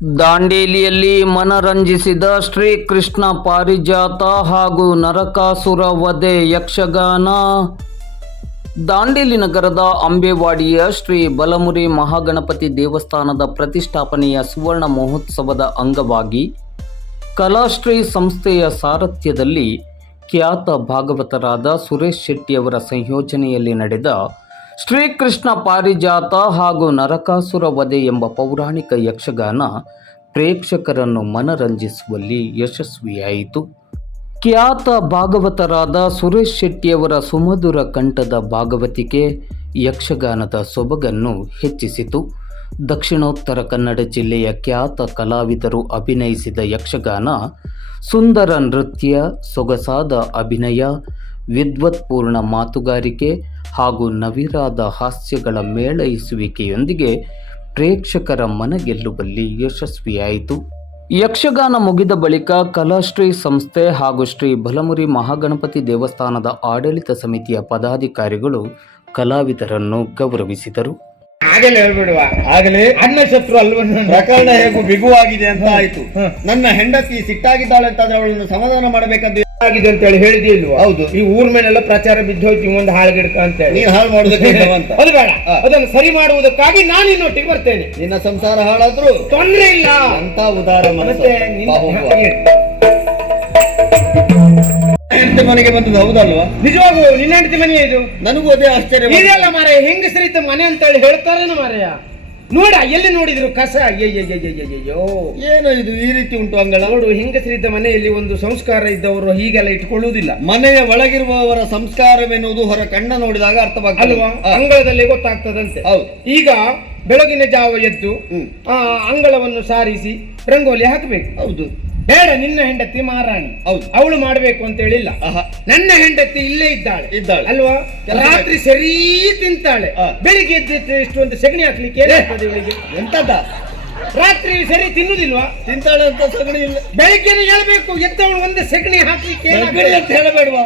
ದಾಂಡೇಲಿಯಲ್ಲಿ ಮನರಂಜಿಸಿದ ಶ್ರೀಕೃಷ್ಣ ಪಾರಿಜಾತ ಹಾಗೂ ನರಕಾಸುರ ವಧೆ ಯಕ್ಷಗಾನ. ದಾಂಡೇಲಿ ನಗರದ ಅಂಬೇವಾಡಿಯ ಶ್ರೀ ಬಲಮುರಿ ಮಹಾಗಣಪತಿ ದೇವಸ್ಥಾನದ ಪ್ರತಿಷ್ಠಾಪನೆಯ ಸುವರ್ಣ ಮಹೋತ್ಸವದ ಅಂಗವಾಗಿ ಕಲಾಶ್ರೀ ಸಂಸ್ಥೆಯ ಸಾರಥ್ಯದಲ್ಲಿ ಖ್ಯಾತ ಭಾಗವತರಾದ ಸುರೇಶ್ ಶೆಟ್ಟಿಯವರ ಸಂಯೋಜನೆಯಲ್ಲಿ ನಡೆದ ಶ್ರೀಕೃಷ್ಣ ಪಾರಿಜಾತ ಹಾಗೂ ನರಕಾಸುರ ವಧೆ ಎಂಬ ಪೌರಾಣಿಕ ಯಕ್ಷಗಾನ ಪ್ರೇಕ್ಷಕರನ್ನು ಮನರಂಜಿಸುವಲ್ಲಿ ಯಶಸ್ವಿಯಾಯಿತು. ಖ್ಯಾತ ಭಾಗವತರಾದ ಸುರೇಶ್ ಶೆಟ್ಟಿಯವರ ಸುಮಧುರ ಕಂಠದ ಭಾಗವತಿಕೆ ಯಕ್ಷಗಾನದ ಸೊಬಗನ್ನು ಹೆಚ್ಚಿಸಿತು. ದಕ್ಷಿಣೋತ್ತರ ಕನ್ನಡ ಜಿಲ್ಲೆಯ ಖ್ಯಾತ ಕಲಾವಿದರು ಅಭಿನಯಿಸಿದ ಯಕ್ಷಗಾನ ಸುಂದರ ನೃತ್ಯ, ಸೊಗಸಾದ ಅಭಿನಯ, ವಿದ್ವತ್ಪೂರ್ಣ ಮಾತುಗಾರಿಕೆ ಹಾಗೂ ನವಿರಾದ ಹಾಸ್ಯಗಳ ಮೇಳೈಸುವಿಕೆಯೊಂದಿಗೆ ಪ್ರೇಕ್ಷಕರ ಮನಗೆಲ್ಲುವಲ್ಲಿ ಯಶಸ್ವಿಯಾಯಿತು. ಯಕ್ಷಗಾನ ಮುಗಿದ ಬಳಿಕ ಕಲಾಶ್ರೀ ಸಂಸ್ಥೆ ಹಾಗೂ ಶ್ರೀ ಬಲಮುರಿ ಮಹಾಗಣಪತಿ ದೇವಸ್ಥಾನದ ಆಡಳಿತ ಸಮಿತಿಯ ಪದಾಧಿಕಾರಿಗಳು ಕಲಾವಿದರನ್ನು ಗೌರವಿಸಿದರು. ಆಗಲೇ ಹೇಳ್ಬಿಡುವ, ಆಗಲೇ ಅನ್ನ ಶತ್ರು ಅಲ್ವನ್ನ ಪ್ರಕರಣ ಹೇಗೂ ಬಿಗುವಾಗಿದೆ ಅಂತ ಆಯ್ತು. ನನ್ನ ಹೆಂಡತಿ ಸಿಟ್ಟಾಗಿದ್ದಾಳೆ ಅಂತ ಅವಳನ್ನು ಸಮಾಧಾನ ಮಾಡಬೇಕಾದ ಆಗಿದೆ ಅಂತ ಹೇಳಿ ಹೇಳಿದೆ ಇಲ್ವಾ? ಹೌದು. ಈ ಊರ್ ಮೇಲೆಲ್ಲ ಪ್ರಚಾರ ಬಿದ್ದೋಯ್ತು ಒಂದು ಹಾಳ್ಗಿಡ್ಕ ಅಂತ ಹೇಳಿ. ನೀನ್ ಹಾಳು ಮಾಡುವುದಕ್ಕೆ ಅಂತ ಅದು ಬೇಡ, ಅದನ್ನು ಸರಿ ಮಾಡುವುದಕ್ಕಾಗಿ ನಾನು ಇನ್ನೊಟ್ಟಿಗೆ ಬರ್ತೇನೆ. ನಿನ್ನ ಸಂಸಾರ ಹಾಳಾದ್ರೂ ತೊಂದ್ರೆ ಇಲ್ಲ ಅಂತ ಉದಾರ ಮತ್ತೆ ಹೆಂಡತಿ ಮನೆಗೆ ಬಂದದ್ದು ಹೌದಲ್ವಾ? ನಿಜವಾಗೂ ನಿನ್ನ ಹೆಂಡತಿ ಮನೆ ಇದು? ನನಗೂ ಅದೇ ಆಶ್ಚರ್ಯ. ಇದೆಲ್ಲ ಮಾರಾಯ ಹೆಂಗಸರಿತ ಮನೆ ಅಂತ ಹೇಳಿ ಹೇಳ್ತಾರೇನ ಮಾರಾಯ? ನೋಡ ಎಲ್ಲಿ ನೋಡಿದ್ರು ಕಸ. ಅಯ್ಯಯ್ಯಯ್ಯಯ್ಯೋ, ಏನು ಇದು ಈ ರೀತಿ ಉಂಟು ಅಂಗಳ? ನೋಡು, ಹೆಂಗಸರಿದ್ದ ಮನೆಯಲ್ಲಿ ಒಂದು ಸಂಸ್ಕಾರ ಇದ್ದವರು ಹೀಗೆಲ್ಲ ಇಟ್ಕೊಳ್ಳುವುದಿಲ್ಲ. ಮನೆಯ ಒಳಗಿರುವವರ ಸಂಸ್ಕಾರವೆನ್ನುವುದು ಹೊರ ಕಣ್ಣ ನೋಡಿದಾಗ ಅರ್ಥವಾಗ್ತದೆ ಅಲ್ವಾ? ಅಂಗಳದಲ್ಲಿ ಗೊತ್ತಾಗ್ತದಂತೆ. ಹೌದು. ಈಗ ಬೆಳಗಿನ ಜಾವ ಎದ್ದು ಅಂಗಳವನ್ನು ಸಾರಿಸಿ ರಂಗೋಲಿ ಹಾಕಬೇಕು. ಹೌದು. ಬೇಡ, ನಿನ್ನ ಹೆಂಡತಿ ಮಹಾರಾಣಿ, ಹೌದು, ಅವಳು ಮಾಡ್ಬೇಕು ಅಂತ ಹೇಳಿಲ್ಲ. ನನ್ನ ಹೆಂಡತಿ ಇಲ್ಲೇ ಇದ್ದಾಳೆ ಅಲ್ವಾ? ರಾತ್ರಿ ಸರಿ ತಿಂತಾಳೆ, ಬೆಳಿಗ್ಗೆ ಎದ್ದು ಇಷ್ಟೊಂದು ಸಗಣಿ ಹಾಕ್ಲಿಕ್ಕೆ ಏನಾಗ್ತದೆ ಇವಳಿಗೆ? ಎಂತದ ರಾತ್ರಿ ಸರಿ ತಿನ್ನುದಿಲ್ವಾ? ತಿಂತಾಳೆ ಅಂತ ಸಗಣಿ ಇಲ್ಲ. ಬೆಳಿಗ್ಗೆನೆ ಹೇಳ್ಬೇಕು, ಎದ್ದವಳು ಒಂದು ಸಗಣಿ ಹಾಕ್ಲಿಕ್ಕೆ ಅಂತ ಹೇಳಬೇಡುವ,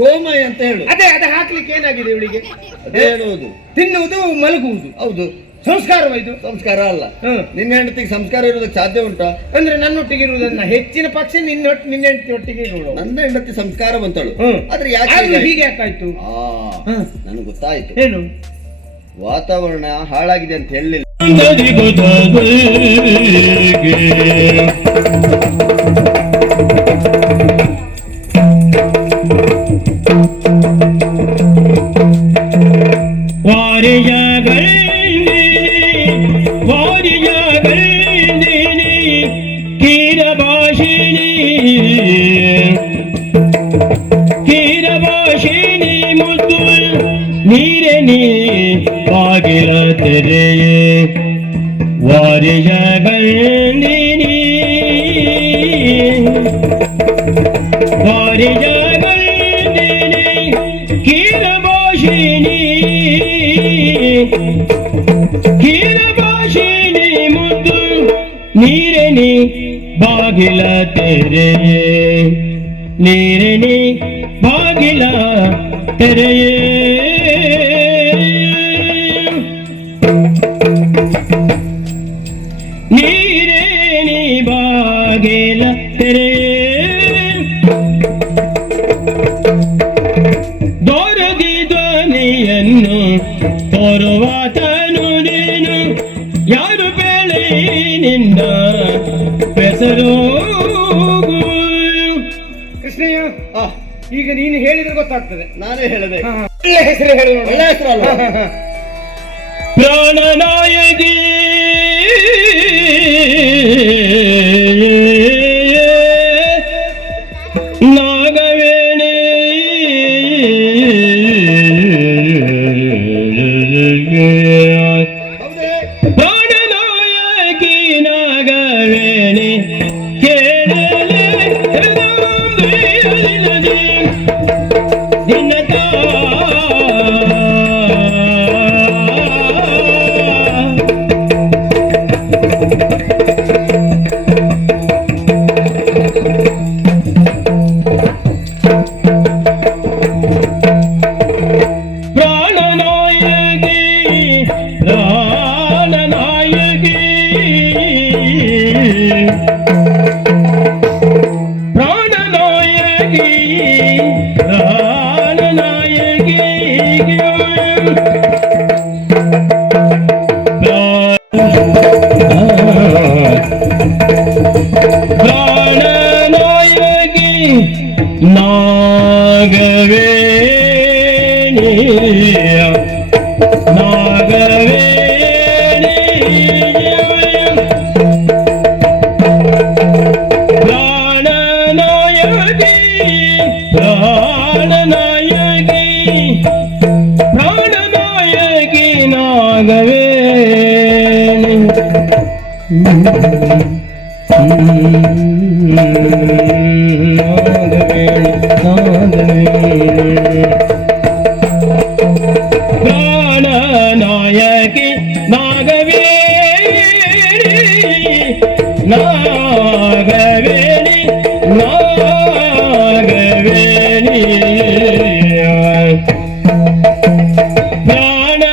ಗೋಮಯ ಅಂತ ಹೇಳು. ಅದೇ ಅದು ಹಾಕ್ಲಿಕ್ಕೆ ಏನಾಗಿದೆ ಇವಳಿಗೆ? ಅದೇ ಹೇಳುವುದು. ತಿನ್ನುವುದು, ಮಲಗುವುದು. ಹೌದು. ಸಂಸ್ಕಾರವ ಇದು? ಸಂಸ್ಕಾರ ಅಲ್ಲ. ನಿನ್ನ ಹೆಂಡತಿಗೆ ಸಂಸ್ಕಾರ ಇರೋದಕ್ಕೆ ಸಾಧ್ಯ ಉಂಟಾ? ಅಂದ್ರೆ ನನ್ನೊಟ್ಟಿಗೆ ಇರುವುದನ್ನ ಹೆಚ್ಚಿನ ಪಕ್ಷ ನಿನ್ನ ಹೆಂಡತಿ ಒಟ್ಟಿಗೆ ಇರುವುದು. ನನ್ನ ಹೆಂಡತಿ ಸಂಸ್ಕಾರ ಬಂತಳು. ಆದ್ರೆ ಹೀಗೆ ಯಾಕಾಯ್ತು? ನನಗೆ ಗೊತ್ತಾಯ್ತು. ಏನು? ವಾತಾವರಣ ಹಾಳಾಗಿದೆ ಅಂತ ಹೇಳಲಿಲ್ಲ. ನೀರನಿ ಬಾಗಿಲ ತೆರೆಯೇ ವಾರಿಯಗಂದಿನಿ ವಾರಿಯಗಂದಿನಿ ಕೀರಭಾಷಿಣಿ ಕೀರಭಾಷಿಣಿ ಮುದ್ದು ನೀರನಿ ಬಾಗಿಲ ತೆರೆಯೇ ನೀರನಿ ಬಾಗಿಲ ತೆರೆಯೇ ನೀರೇನಿ ಬಾಗಿಲ ತೆರೆಯೇ ದೊರದಿ ಧ್ವನಿಯನ್ನು ತೋರುವಾತನು ನೀನು ಯಾರು ಬೆಳೆಯಿಂದ ಹೆಸರು ಕೃಷ್ಣಯ್ಯ, ಈಗ ನೀನು ಹೇಳಿದ್ರೆ ಗೊತ್ತಾಗ್ತದೆ. ನಾನೇ ಹೇಳಬೇಕು. ಒಳ್ಳೆ ಹೆಸರು ಹೇಳಿ. ಒಳ್ಳೆ ಹೆಸರಲ್ಲ? ಪ್ರಾಣನಾಯಕಿ ನಾಗವೇಣಿ ಪ್ರಾಣನಾಯಕಿ ನಾಗವೇಣಿ ಕೇಳಲೆ ದಿನದ ಪ್ರಾಣನಾಯಕಿ ಪ್ರಾಣನಾಯಕಿ ಪ್ರಾಣನಾಯಕಿ ಪ್ರಾಣನಾಯಕಿ ನಾಗವೇಣಿ ನಾಗವೇಣಿ ಪ್ರಾಣನಾಯಕಿ ಪ್ರಾಣನಾಯಕಿ ಪ್ರಾಣನಾಯಕಿ ನಾಗವೇಣಿ ಪ್ರಾಣನಾಯಕಿ ನಾಗವೇಣಿ ನಾಗವೇಣಿ ನಾಗವೇಣಿ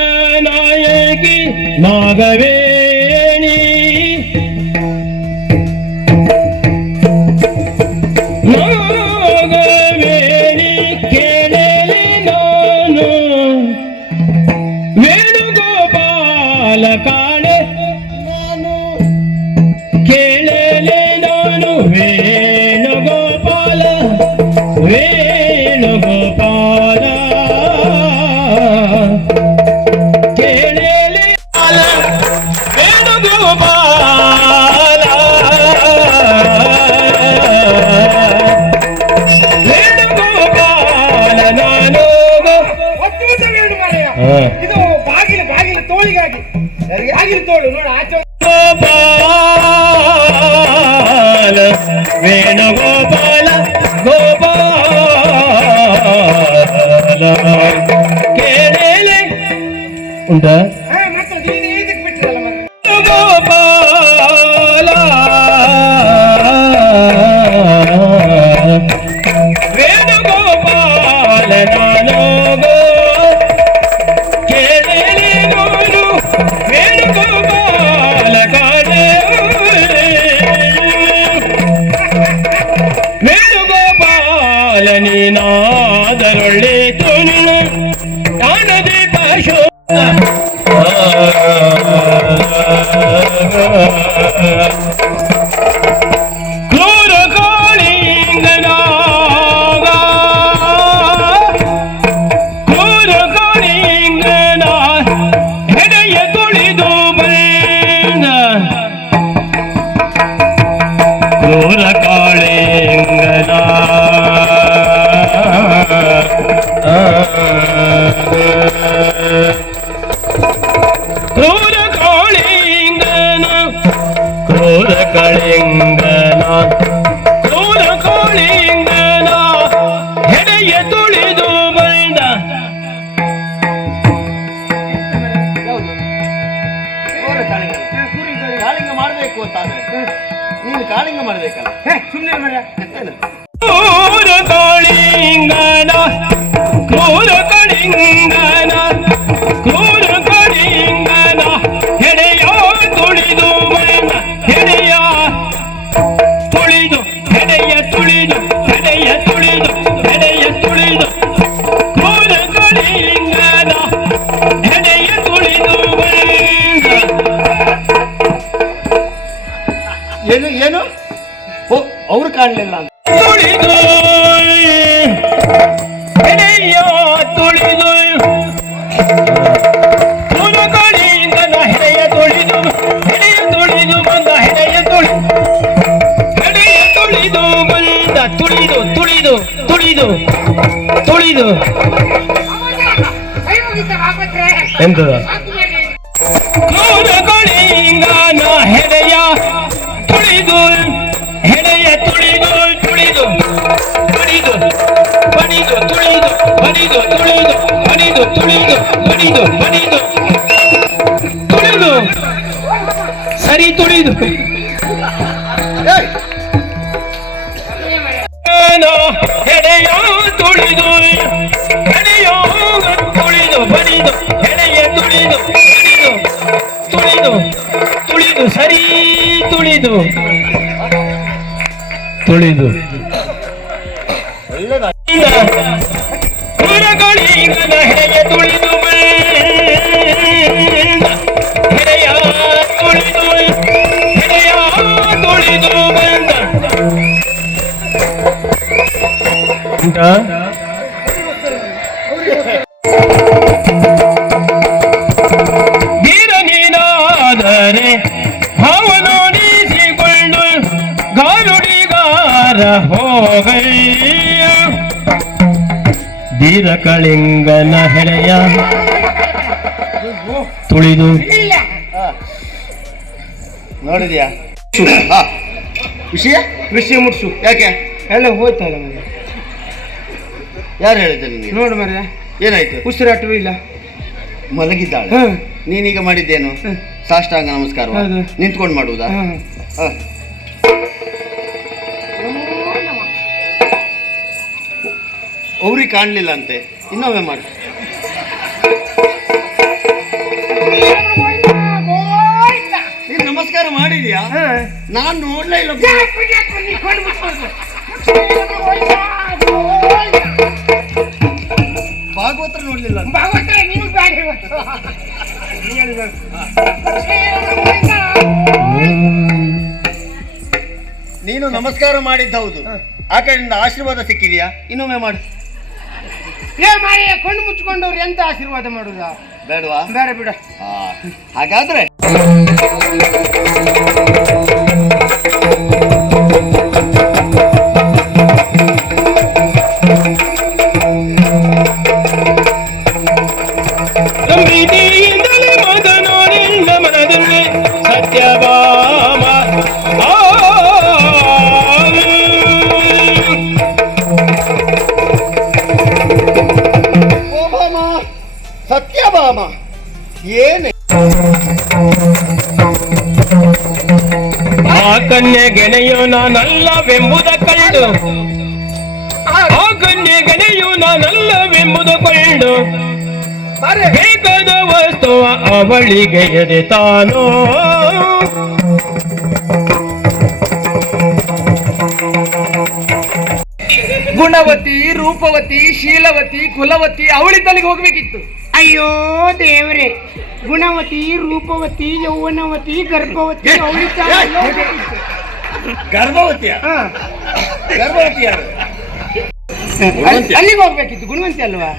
ಪ್ರಾಣನಾಯಕಿ ನಾಗವೇಣಿ ನಾಗವೇಣಿ ಕೇಳಲಿ ನಾನು ವೇಣುಗೋಪಾಲ ಕಾಣೆ ನಾನು ಕೇಳಲೆ ನಾನು ವೇಣುಗೋಪಾಲ ವೇಣುಗೋಪಾಲ ಕೇಳಲೆ ವೇಣುಗೋಪಾಲ ವೇಣುಗೋಪಾಲ ನಾನು ಅದ್ಭುತ ವೇಣು ಮಾರಾಯ. ಇದು ಬಾಗಿಲು ಬಾಗಿಲು ತೋಳಿಗಾಗಿ ಬಾಗಿಲು ತೋಳು ನೋಡ ಆಚೆ ಗೋಪಾಲ ವೇಣುಗೋಪಾಲ ಗೋಪಾಲ ಕೇಳಲೆ ಉಂಟ ಮತ್ತೆ ಇದಕ್ಕೆ ಬಿಟ್ಟಿರಲ್ಲ ಮರ ಗೋಪಾಲ ವೇಣುಗೋಪಾಲ ನಾನು ಕೇಳಲೆ ನಾನು ವೇಣುಗೋಪಾಲ ಕಾಣೆ ವೇಣುಗೋಪಾಲ ನೀನಾದರೊಳ್ಳಿತು ಜ್ಞಾನದಿ ಪಶು ಕ್ರೂರ ಕಾಳಿಂಗನಾಗ ಕ್ರೂರ ಕಾಳಿಂಗನ ಹೆಡೆಯ ತುಳಿದು ಬಂದ ಕ್ರೂರ ಕಾಳಿಂಗನ ಕ್ರೂರ ಕಾಳಿಂಗನ ಕ್ರೂರ ಕಾಳಿಂಗನ ಕ್ರೂರ ಕಾಳಿಂಗನ ಹೆಡೆಯ ತುಳಿದು ಬಂದ ಕಾಳಿಂಗ ಮಾಡ್ಬೇಕು ಅಂತಾದ್ರೆ ನೀನು ಕಾಳಿಂಗ ಮಾಡ್ಬೇಕಲ್ಲ. ಸುಮ್ಮನೆ ಮರ ಕ್ರೂರ ಕಾಳಿಂಗನ ಕ್ರೂರ ಕಾಳಿಂಗನ ಕ್ರೂರ ಕಾಳಿಂಗನ ಹೆಡೆಯ ತುಳಿದು ಬಂದ ಹೆಡೆಯ ತುಳಿದು ಹೆಡೆಯ ತುಳಿದು ಹೆಡೆಯ ತುಳಿದು ಹೆಡೆಯ ತುಳಿದು ಕ್ರೂರ ಕಾಳಿಂಗನ ಹೆಡೆಯ ತುಳಿದು ಬಂದ ಏನು ಏನು ಓ ಅವ್ರು ಕಾಣಲಿಲ್ಲ ಅಂತ ತುಳಿದು ಹೆಡೆಯ ತುಳಿದು ಕ್ರೂರ ಕಾಳಿಂಗನ ಹೆಡೆಯ ತುಳಿದು ಬಂದ ಹೆಡೆಯ ತುಳಿದು ಬಂದ ತುಳಿದು ತುಳಿದು ತುಳಿದು ತುಳಿದು ಕೈ ಮುಗಿತ ಬಾಪತ್ರೆ ಎಂತದ ಕ್ರೂರ ಕಾಳಿಂಗನ ಹೆಡೆಯ ತುಳಿದು ಹೆಡೆಯ ತುಳಿದು ತುಳಿದು ಬಡಿದು ಬಡಿದು ತುಳಿದು ಬಡಿದು ತುಳಿದು ಬಡಿದು ತುಳಿದು ಬಡಿದು ಬಡಿದು ತುಳಿದು ಸರಿ ತುಳಿದು ಹೆಡೆಯ ತುಳಿದು ಹೆಡೆಯ ತುಳಿದು ಬಡಿದು ಹೆಡೆಯ ತುಳಿದು ಬಡಿದು ತುಳಿದು ತುಳಿದು ಸರಿ ತುಳಿದು ತುಳಿದು ಒಳ್ಳೆದಾಗಿ ಗುಣಗಳಿಗನ ಹೆಡೆಯ ತುಳಿದು ಹೆಡೆಯ ತುಳಿದು ಹೆಡೆಯ ತುಳಿದು ಬಂದ ಧೀರ ನೀನಾದರೆ ಭಾವನೋಡಿಸಿಕೊಂಡು ಗಾರುಡಿಗಾರ ಹೋಗಯ್ಯ ಧೀರ ಕಳಿಂಗನ ಹೆಡೆಯ ತುಳಿದು ನೋಡಿದ್ಯಾ ವಿಷಯ ವಿಷಯ ಮುಟ್ಸು ಯಾಕೆ ಎಲ್ಲ ಹೋಯ್ತಲ್ಲ ಮನೆ ಯಾರು ಹೇಳಿದ್ದೆ ನಿನಗೆ? ನೋಡು ಮರ ಏನಾಯ್ತು? ಉಸಿರಾಟವೂ ಇಲ್ಲ. ಮಲಗಿದ್ದಾಳೆ. ಹ್ಮ್. ನೀನೀಗ ಮಾಡಿದ್ದೇನು? ಸಾಷ್ಟಾಂಗ ನಮಸ್ಕಾರ ಹೌದು. ನಿಂತ್ಕೊಂಡು ಮಾಡುವುದಾ? ಅವ್ರಿಗೆ ಕಾಣ್ಲಿಲ್ಲ ಅಂತೆ, ಇನ್ನೊಮ್ಮೆ ಮಾಡು. ನೀನ್ ನಮಸ್ಕಾರ ಮಾಡಿದ್ಯಾ? ನಾನ್ ನೋಡ್ಲೇ ಇಲ್ಲ. ಭಾಗವತ್ರ ನೋಡ್ಲಿಲ್ಲ. ನೀನು ನಮಸ್ಕಾರ ಮಾಡಿದ್ದ ಹೌದು, ಆ ಕಡೆಯಿಂದ ಆಶೀರ್ವಾದ ಸಿಕ್ಕಿದ್ಯಾ? ಇನ್ನೊಮ್ಮೆ ಮಾಡು. ಕಣ್ಣು ಮುಚ್ಕೊಂಡವ್ರು ಎಂತ ಆಶೀರ್ವಾದ ಮಾಡುದ? ಬೇಡವಾ? ಬೇಡ ಬಿಡ. ಹಾಗಾದ್ರೆ ಪ್ರೀತಿಯಿಂದಲೇ ಮಾತನಾಡಿಲ್ಲ ಮನದಲ್ಲಿ ಸತ್ಯಭಾಮ ಓಬಾಮ, ಸತ್ಯಭಾಮ ಏನೇ ಆ ಕನ್ಯೆ ಗೆನೆಯು ನಾನಲ್ಲವೆಂಬುದ ಕಂಡು ಆ ಕನ್ಯೆ ಗೆನೆಯು ನಾನಲ್ಲವೆಂಬುದು ಕೊಂಡು ಬೇಕಾದ ವಸ್ತುವ ಅವಳಿಗೆ ಎದೆ ತಾನೋ ಗುಣವತಿ, ರೂಪವತಿ, ಶೀಲವತಿ, ಕುಲವತಿ ಅವಳಿದ್ದಲ್ಲಿಗೆ ಹೋಗ್ಬೇಕಿತ್ತು. ಅಯ್ಯೋ ದೇವ್ರೆ, ಗುಣವತಿ, ರೂಪವತಿ, ಯೌವನವತಿ, ಗರ್ಭವತಿ ಗರ್ಭವತಿಯ? ಗರ್ಭವತಿ ಯಾರು? ಅಲ್ಲಿಗೆ ಹೋಗ್ಬೇಕಿತ್ತು. ಗುಣವಂತಿ ಅಲ್ವಾ?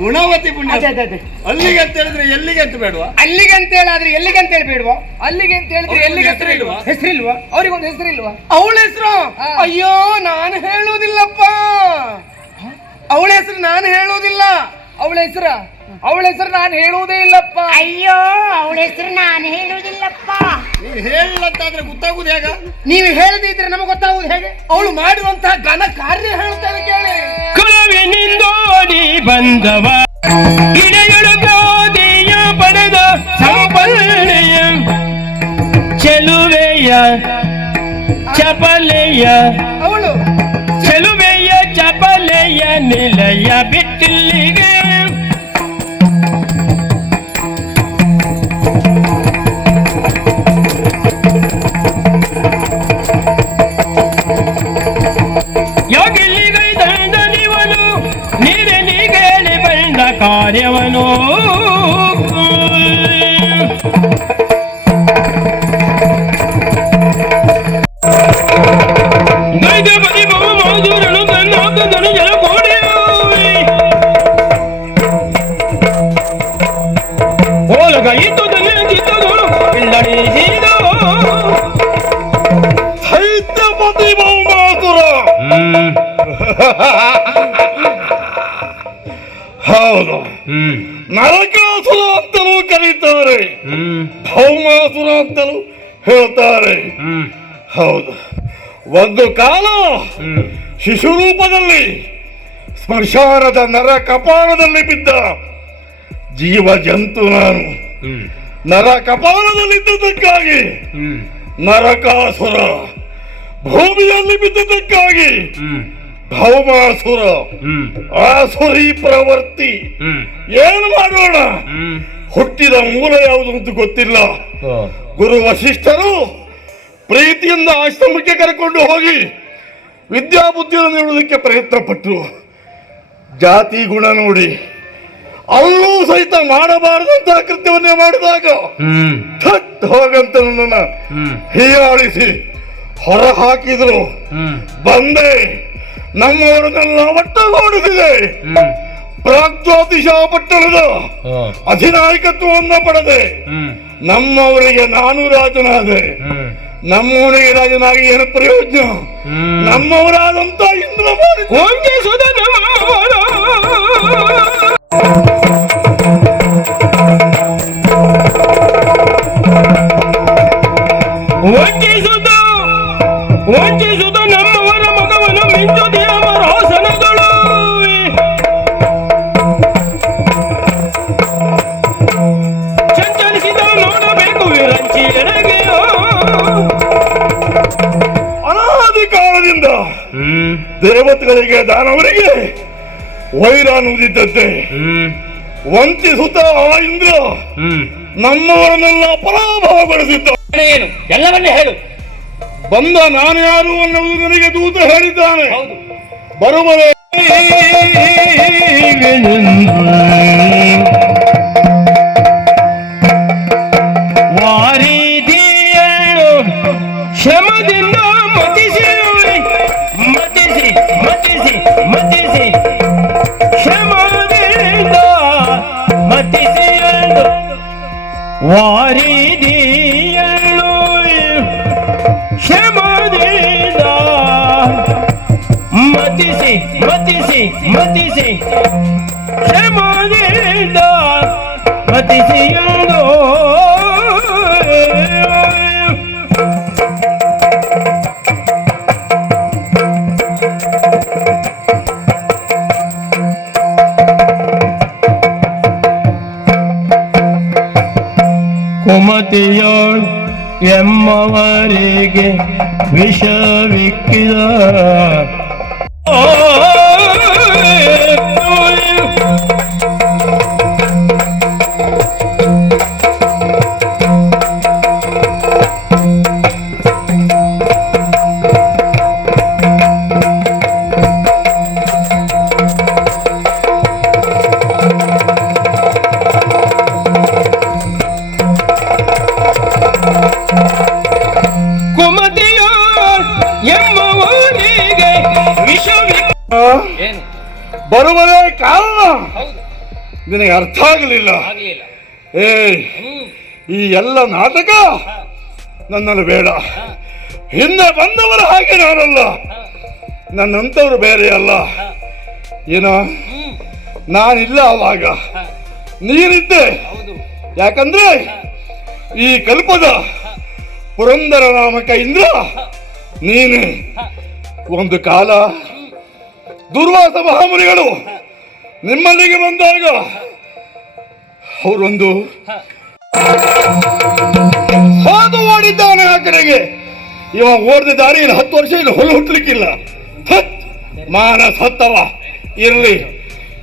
ಗುಣವತಿ ಪುಣ್ಯ. ಅದೇ ಅಲ್ಲಿಗೆ ಅಂತ ಹೇಳಿದ್ರೆ ಎಲ್ಲಿಗೆ ಅಂತ ಬೇಡವಾ? ಅಲ್ಲಿಗೆ ಅಂತ ಹೇಳಾದ್ರೆ ಎಲ್ಲಿಗೆ ಅಂತ ಹೇಳಬೇಡ್ವಾ? ಅಲ್ಲಿಗೆ ಅಂತ ಹೇಳಿದ್ರೆ ಎಲ್ಲಿಗೆ ಹೆಸರಿಲ್ವಾ? ಹೆಸರಿಲ್ವಾ? ಅವ್ರಿಗೊಂದು ಹೆಸರಿಲ್ವಾ? ಅವಳ ಹೆಸರು? ಅಯ್ಯೋ ನಾನು ಹೇಳುವುದಿಲ್ಲಪ್ಪ. ಅವಳ ಹೆಸರು ನಾನು ಹೇಳುವುದಿಲ್ಲ. ಅವಳ ಹೆಸರು ನಾನು ಹೇಳುವುದೇ ಇಲ್ಲಪ್ಪ. ಅಯ್ಯೋ ಅವಳ ಹೆಸರು ನಾನು ಹೇಳುವುದಿಲ್ಲಪ್ಪ. ನೀನು ಹೇಳಿಲ್ಲಂತಾದ್ರೆ ಗೊತ್ತಾಗುದು ಹೇಗ? ನೀವು ಹೇಳದಿದ್ರೆ ನಮಗೆ ಗೊತ್ತಾಗುವುದು ಹೇಗೆ? ಅವಳು ಮಾಡಿರುವಂತಹ ಘನ ಕಾರ್ಯ ಹೇಳ್ತಾರೆ ಕೇಳಿ. ಕುಲವಿನಿಂದೋಡಿ ಬಂದವ ಇಳೆಯಳು ಗಾದಿಯ ಪಡೆದ ಸಂಪನ್ನೆಯ ಚೆಲುವೆಯ ಚಪಲೆಯ ಅವಳು ಚೆಲುವೆಯ ಚಪಲೆಯ ನಿಲಯ ಬಿಟ್ಟಿಲ್ಲಿಗೆ ಯೋಗಿಲಿಗೈದ ನೀವನು ನೀರನಿಗೇಳಿ ಬಂದ ಕಾರ್ಯವನು ದೈದ ಬಲಿ ಬಹು ಮಧುರನು ತನ್ನ ಜಲ ಕೋಡೆಯ ಓಲಗ ಇತ್ತು ತನ್ನ ಚಿತ್ತದು ಇಲ್ಲಡಿಸಿದ ಸೈತ್ಯಪತಿ ಬಹುಮಾಸುರ. ಹೌದು, ನರಕಾಸುರ ಅಂತಲೂ ಕರೀತಾರೆ, ಭೌಮಾಸುರ ಅಂತಲೂ ಹೇಳ್ತಾರೆ. ಹೌದು, ಒಂದು ಕಾಲ ಶಿಶು ರೂಪದಲ್ಲಿ ಸ್ಮಶಾನದ ನರ ಕಪಾಲದಲ್ಲಿ ಬಿದ್ದ ಜೀವ ಜಂತು ನಾನು. ನರ ಕಪಾಲದಲ್ಲಿದ್ದದಕ್ಕಾಗಿ ನರಕಾಸುರ, ಭೂಮಿಯಲ್ಲಿ ಬಿದ್ದದಕ್ಕಾಗಿ ಭೌಮಾಸುರ, ಆಸುರಿ ಪ್ರವರ್ತಿ. ಏನು ಮಾಡೋಣ? ಹುಟ್ಟಿದ ಮೂಲ ಯಾವುದು ಅಂತ ಗೊತ್ತಿಲ್ಲ. ಗುರು ವಸಿಷ್ಠರು ಪ್ರೀತಿಯಿಂದ ಆಶ್ರಮಕ್ಕೆ ಕರೆಕೊಂಡು ಹೋಗಿ ವಿದ್ಯಾಬುದ್ಧಿಯನ್ನು ನೀಡುವುದಕ್ಕೆ ಪ್ರಯತ್ನ ಪಟ್ಟರು. ಜಾತಿ ಗುಣ ನೋಡಿ ಅಲ್ಲೂ ಸಹಿತ ಮಾಡಬಾರದಂತಹ ಕೃತ್ಯವನ್ನೇ ಮಾಡಿದಾಗ ಥಟ್ ಹೋಗಂತ ನನ್ನನ್ನು ಹೀಯಾಳಿಸಿ ಹೊರ ಹಾಕಿದ್ರು. ಬಂದೆ, ನಮ್ಮವರನ್ನೆಲ್ಲ ಒಟ್ಟುಗೂಡಿಸಿದೆ. ಪ್ರಾಗ್ಜ್ಯೋತಿಷ ಪಟ್ಟಣದ ಅಧಿನಾಯಕತ್ವವನ್ನು ಪಡೆದೆ. ನಮ್ಮವರಿಗೆ ನಾನು ರಾಜನಾದೆ. ನಮ್ಮವರಿಗೆ ರಾಜನಾಗಿ ಏನು ಪ್ರಯೋಜನ? ನಮ್ಮವರಾದಂತ ಇಂದ್ರ ವಂಚಿಸುತ್ತ ನಮ್ಮವರ ಮಗವನ್ನು ಮಿಂಚು ದೇವರ ಆಸನಗಳು ಚಂಚಲಿಸಿದ ನೋಡಬೇಕು ವಿರಂಚಿ ಎಡೆಗೆ. ಅನಾದಿ ಕಾಲದಿಂದ ದೇವತೆಗಳಿಗೆ ದಾನವರಿಗೆ ವೈರ ನುಡಿದದ್ದೇ. ವಂಚಿಸುತ್ತ ಆ ಇಂದ್ರ ನಮ್ಮವರನ್ನೆಲ್ಲ ಪರಾಭವಗೊಳಿಸಿದ್ದ. ಏನು ಎಲ್ಲವನ್ನೇ ಹೇಳು. ಬಂದ ನಾನು ಯಾರು ಅನ್ನುವುದು ನನಗೆ ದೂತ ಹೇಳಿದ್ದಾನೆ. ಬರುವರೆ ವಾರಿದಿಯಳು ಶ್ರಮದಿಂದ ಮತಿಸಿ ಮತಿಸಿ ಮತಿಸಿ ಮತಿಸಿ ಶ್ರಮದಿಂದ ಮತಿಸಿಯಳು ವಾರಿದಿಯಳು ಶ್ರಮದಿಂದ ಮತಿಸಿ ಮತಿಸಿ ಮತಿಸಿ ಶ್ರಮದಿಂದ ಮತಿಸಿಯಳು ಕುಮತಿಯೋಳ್ ಎಮ್ಮವರಿಗೆ ವಿಷವಿಕ್ಕಿದ ಬರುವುದೇ ಕಾರಣ ನಿನಗೆ ಅರ್ಥ ಆಗಲಿಲ್ಲ. ಈ ಎಲ್ಲ ನಾಟಕ ನನ್ನನ್ನು ಬೇಡ. ಹಿಂದೆ ಬಂದವರ ಹಾಗೆ ನಾನಲ್ಲ, ನನ್ನಂಥವ್ರು ಬೇರೆ ಅಲ್ಲ. ಏನೋ ನಾನಿಲ್ಲ ಅವಾಗ, ನೀನಿದ್ದೆ. ಯಾಕಂದ್ರೆ ಈ ಕಲ್ಪದ ಪುರಂದರ ನಾಮಕ ಇಂದ್ರ ನೀನೆ. ಒಂದು ಕಾಲ ದುರ್ವಾಸ ಮಹಾಮುನಿಗಳು ನಿಮ್ಮಲ್ಲಿಗೆ ಬಂದಾಗ ಅವರೊಂದು ಸಾಧು ಮಾಡಿದ್ದಾನೆ. ಆ ಕಡೆಗೆ ಇವ ಓಡಿದ ದಾರಿಯಲ್ಲಿ 10 ವರ್ಷ ಇಲ್ಲಿ ಹೊಲ ಹುಟ್ಟಲಿಕ್ಕಿಲ್ಲ. ಮಾನಸ ಹತ್ತವ ಇರಲಿ,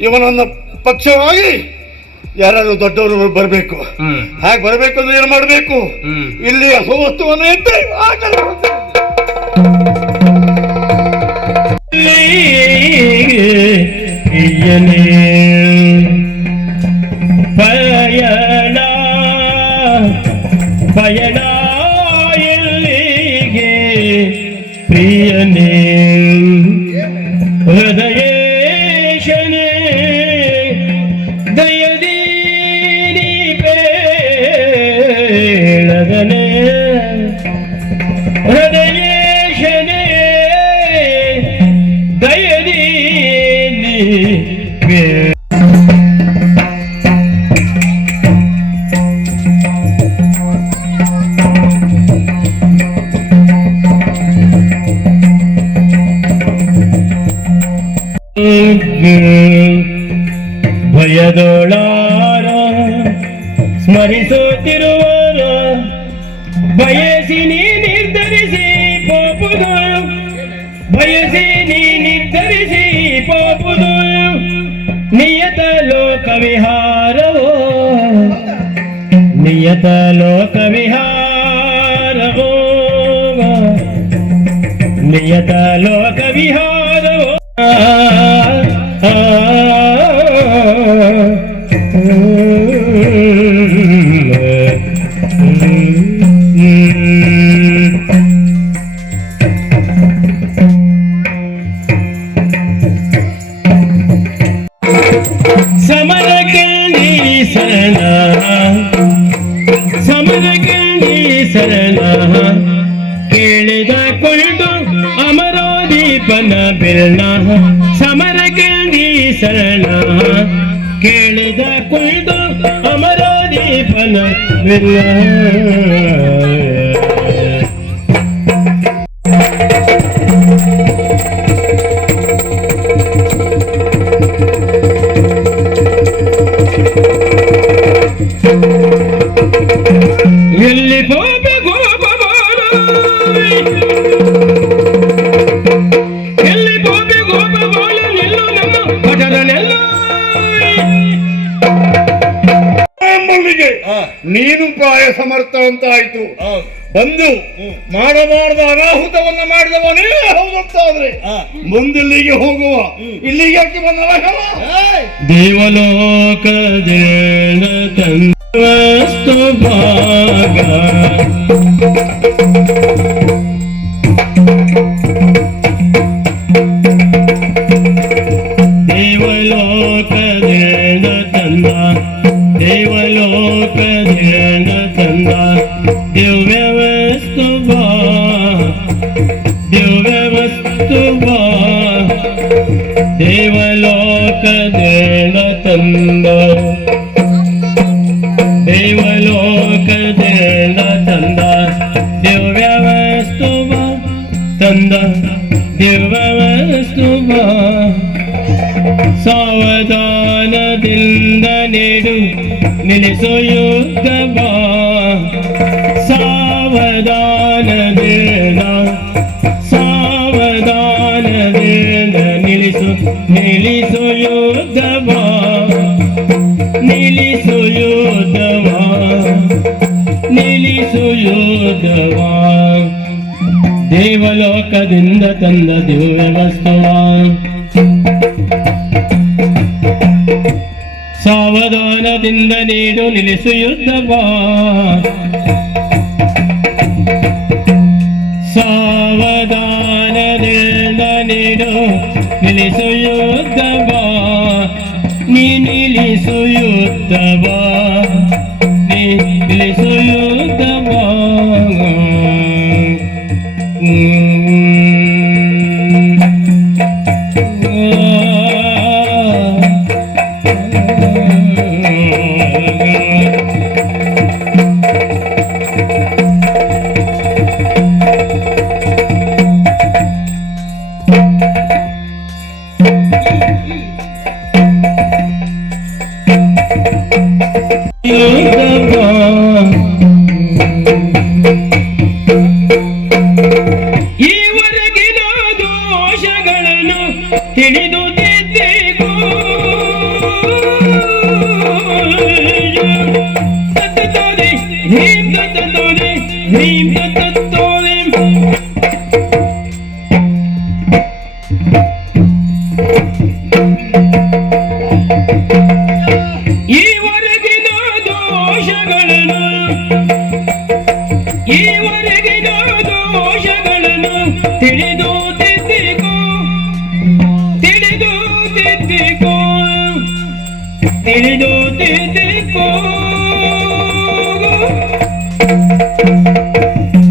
ಇವನನ್ನು ಪಕ್ಷವಾಗಿ ಯಾರು ದೊಡ್ಡವರು ಬರಬೇಕು. ಹಾಗೆ ಬರಬೇಕು ಅಂದ್ರೆ ಏನು ಮಾಡಬೇಕು? ಇಲ್ಲಿ ಸುವಸ್ತುವನ್ನು ಎತ್ತೆ ಆ ಕಡೆ ಪಯಣ ಪಯಣ ಎಲ್ಲಿಗೆ ಪ್ರಿಯನೇ ಹೃದಯೇಶನೇ ದಯದೀನಿ ಬೇಳದನೆ ಹೃದಯೇಶನೇ ದಯದೀನಿ ಭಯದೊಳಾರ ಸ್ಮರಿಸುತ್ತಿರುವರ ಬಯಸಿ ನೀ ನಿರ್ಧರಿಸಿ ಪೋಪುದು ಬಯಸಿ ನೀ ನಿರ್ಧರಿಸಿ ಪೋಪುದು ನಿಯತ ಲೋಕ ವಿಹಾರವೋ ನಿಯತ ಲೋಕ ವಿಹಾರವೋ ನಿಯತ ಲೋಕ ವಿಹಾರವೋ ಸಮರಕ್ಕೆ ನೀಸನ ಸಮರಕ್ಕೆ ನೀಸನ ಕೇಳಿದ ಕೊಂಡು ಅಮರೋದೀಪನ ಬಿರ್ಣ ಸಮರಕ್ಕೆ ನೀಸನ ಕೇಳಿದ ಕೊಂಡು ಅಮರೋದೀಪನ ಬಿರ್ಣ ಎಲ್ಲಿ ಗೋಪ ಗೋಪ ಬಾಲು ಎಲ್ಲಿ ಗೋಪ ಗೋಪ ಬಾಲು ನಿಲ್ಲು ನಮ್ಮ ಪಟದ ನೆಲ್ಲು ಎಂಬಲ್ಲಿಗೆ ನೀನು ಪ್ರಾಯ ಸಮರ್ಥ ಅಂತ ಆಯ್ತು. ಬಂದು ಮಾಡಬಾರ್ದ ಅನಾಹುತವನ್ನ ಮಾಡಿದವನೇ ಹೌದಂತಾದ್ರೆ ಮುಂದಿಲ್ಲಿಗೆ ಹೋಗುವ, ಇಲ್ಲಿಗೆ ಯಾಕೆ ಬಂದವ? ದೇವಲೋಕ ಜನ ತಂದವಸ್ತು ಭಾಗ ದೇವಲೋಕ ಜನ ತಂದ ದೇವಲೋಕ ಜನ ತಂದ ದಿವ್ಯ ವಸ್ತು ಬಾ ದಿವ್ಯ ವಸ್ತು ಬಾ ದೇವಲೋಕ ಜನ ತಂದ ದೇವಲೋಕ ಜನ ತಂದ ದಿವ್ಯ ವಸ್ತು ಬಾ ತಂದ ದಿವ್ಯ ವಸ್ತು ಬಾ ಸಾವಧಾನದಿಂದ ನೀಡು ನಿಲ್ಲಿಸು ಯುದ್ಧ ಬಾ ಸಾವಧಾನದಿಂದ ಸಾವಧಾನದಿಂದ ನಿಲ್ಲಿಸು ಯುದ್ಧ ಬಾ ನಿಲ್ಲಿಸು ಯುದ್ಧವಾ ನಿಲ್ಲಿಸು ಯುದ್ಧವಾ ದೇವಲೋಕದಿಂದ ತಂದ ದಿವ್ಯ ವಸ್ತುವಾ ಸಾವಧಾನದಿಂದ ನೀಡು ನಿಲ್ಲಿಸು ಯುದ್ಧವಾ ಸಾವಧಾನದಿಂದ ನೀಡು ನಿಲ್ಲಿಸು ಯುದ್ಧವಾ ನೀ ನಿಲ್ಲಿಸು ಯುದ್ಧವಾ ನೀ ನಿಲ್ಲಿಸು ಯುದ್ಧವಾ ಈವರೆಗಿನ ದೋಷಗಳನ್ನು ತಿಳಿದು ತಿದ್ದಿಕೋ ತತ್ತೋದೆ ಹೀಂ ತತ್ತೋದೆ ಹೀಂ ತತ್ತೋದೆ ಈವರೆಗಿನ ದೋಷಗಳನ್ನು ಈವರೆಗಿನ ದೋಷಗಳನ್ನು ತಿಳಿದು ತಿದ್ದಿಕೋ ತಿಳಿದು ತಿದ್ದಿಕೋ ತಿಳಿದು ತಿದ್ದಿಕೋ